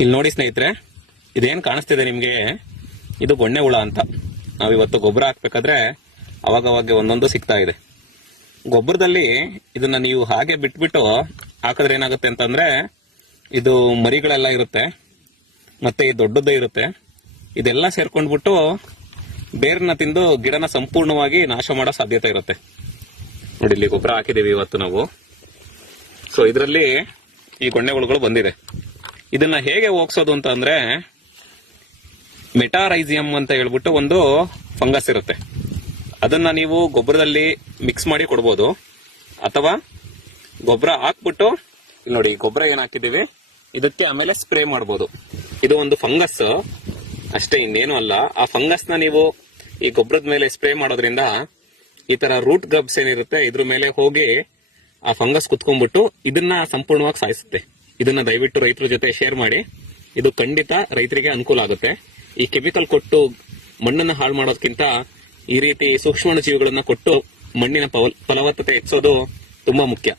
ಇಲ್ಲಿ ನೋಡಿ ಸ್ನೇಹಿತರೆ, ಇದೇನ್ ಕಾಣಿಸ್ತಿದೆ ನಿಮ್ಗೆ, ಇದು ಗೊಣ್ಣೆ ಹುಳ ಅಂತ. ನಾವಿವತ್ತು ಗೊಬ್ಬರ ಹಾಕ್ಬೇಕಾದ್ರೆ ಅವಾಗವಾಗ ಒಂದೊಂದು ಸಿಗ್ತಾ ಇದೆ. ಗೊಬ್ಬರದಲ್ಲಿ ಇದನ್ನ ನೀವು ಹಾಗೆ ಬಿಟ್ಬಿಟ್ಟು ಹಾಕಿದ್ರೆ ಏನಾಗುತ್ತೆ ಅಂತಂದ್ರೆ, ಇದು ಮರಿಗಳೆಲ್ಲ ಇರುತ್ತೆ, ಮತ್ತೆ ಈ ದೊಡ್ಡದೇ ಇರುತ್ತೆ, ಇದೆಲ್ಲ ಸೇರ್ಕೊಂಡ್ಬಿಟ್ಟು ಬೇರ್ನ ತಿಂದು ಗಿಡನ ಸಂಪೂರ್ಣವಾಗಿ ನಾಶ ಮಾಡೋ ಸಾಧ್ಯತೆ ಇರುತ್ತೆ. ನೋಡಿ, ಇಲ್ಲಿ ಗೊಬ್ಬರ ಹಾಕಿದೀವಿ ಇವತ್ತು ನಾವು. ಸೊ ಇದರಲ್ಲಿ ಈ ಗೊಣ್ಣೆ ಹುಳುಗಳು ಬಂದಿದೆ. ಇದನ್ನ ಹೇಗೆ ಹೋಗ್ಸೋದು ಅಂತ ಅಂದ್ರೆ, ಮೆಟಾರೈಸಿಯಂ ಅಂತ ಹೇಳ್ಬಿಟ್ಟು ಒಂದು ಫಂಗಸ್ ಇರುತ್ತೆ. ಅದನ್ನ ನೀವು ಗೊಬ್ಬರದಲ್ಲಿ ಮಿಕ್ಸ್ ಮಾಡಿ ಕೊಡ್ಬೋದು, ಅಥವಾ ಗೊಬ್ಬರ ಹಾಕ್ಬಿಟ್ಟು, ನೋಡಿ ಗೊಬ್ಬರ ಏನ್ ಹಾಕಿದೀವಿ ಇದಕ್ಕೆ ಆಮೇಲೆ ಸ್ಪ್ರೇ ಮಾಡ್ಬೋದು. ಇದು ಒಂದು ಫಂಗಸ್ ಅಷ್ಟೇ, ಇನ್ನೇನು ಅಲ್ಲ. ಆ ಫಂಗಸ್ ನ ನೀವು ಈ ಗೊಬ್ಬರದ ಮೇಲೆ ಸ್ಪ್ರೇ ಮಾಡೋದ್ರಿಂದ ಈ ತರ ರೂಟ್ ಗಬ್ಸ್ ಏನಿರುತ್ತೆ ಇದ್ರ ಮೇಲೆ ಹೋಗಿ ಆ ಫಂಗಸ್ ಕುತ್ಕೊಂಡ್ಬಿಟ್ಟು ಇದನ್ನ ಸಂಪೂರ್ಣವಾಗಿ ಸಾಯಿಸುತ್ತೆ. ಇದನ್ನ ದಯವಿಟ್ಟು ರೈತರ ಜೊತೆ ಶೇರ್ ಮಾಡಿ, ಇದು ಖಂಡಿತ ರೈತರಿಗೆ ಅನುಕೂಲ ಆಗುತ್ತೆ. ಈ ಕೆಮಿಕಲ್ ಕೊಟ್ಟು ಮಣ್ಣನ್ನ ಹಾಳು ಮಾಡೋದಕ್ಕಿಂತ ಈ ರೀತಿ ಸೂಕ್ಷ್ಮಾಣು ಜೀವಿಗಳನ್ನ ಕೊಟ್ಟು ಮಣ್ಣಿನ ಫಲವತ್ತತೆ ಹೆಚ್ಚೋದು ತುಂಬಾ ಮುಖ್ಯ.